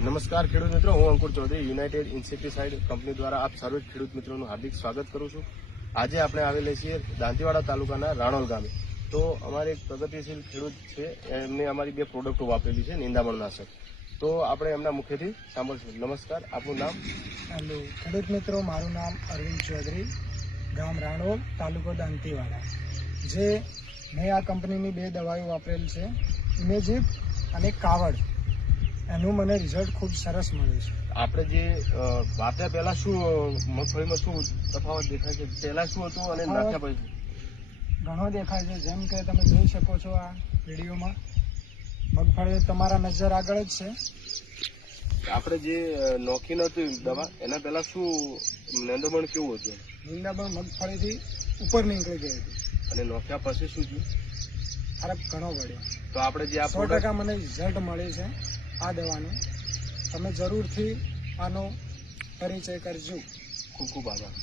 નમસ્કાર ખેડૂત મિત્રો, હું અંકુર ચૌધરી યુનાઇટેડ ઇન્સેક્ટિસાઇડ કંપની દ્વારા આપ સર્વે ખેડૂત મિત્રોનું હાર્દિક સ્વાગત કરું છું। આજે આપણે આવેલા છીએ દાંતીવાડા તાલુકાના રાણોલ ગામે। તો અમારે એક પ્રગતિશીલ ખેડૂત છે, એમને અમારી બે પ્રોડક્ટો વાપરેલી છે નિંદામણનાશક। તો આપણે એમના મુખેથી સાંભળશું। નમસ્કાર, આપનું નામ? હેલો ખેડૂત મિત્રો, મારું નામ અરવિંદ ચૌધરી, ગામ રાણોલ, તાલુકો દાંતીવાડા। જે મેં આ કંપનીની બે દવાઓ વાપરેલ છે, ઇમેજિપ અને કાવડ। એનું મને રિઝલ્ટ ખૂબ સરસ મળ્યું છે। આપણે જે વાપ્યા પહેલા શું મગફળીમાં શું તફાવત દેખાય છે? પહેલા શું હતું અને નાખ્યા પછી? ઘણો દેખાય છે, જેમ કે તમે જોઈ શકો છો આ વિડીયોમાં મગફળી તમારા નજર આગળ જ છે। આપણે જે નોખી નતું દવા, એના પહેલા શું નિંદામણ કેવું હતું? નિંદામણ મગફળીથી ઉપર નીકળી ગઈ હતી અને નોખ્યા પછી શું થયું? ફરક ઘણો પડ્યો। તો આપણે જે આ 100% મને રિઝલ્ટ મળે છે આ દવાનું। તમે જરૂરથી આનો પરિચય કરજો। ખૂબ ખૂબ આભાર।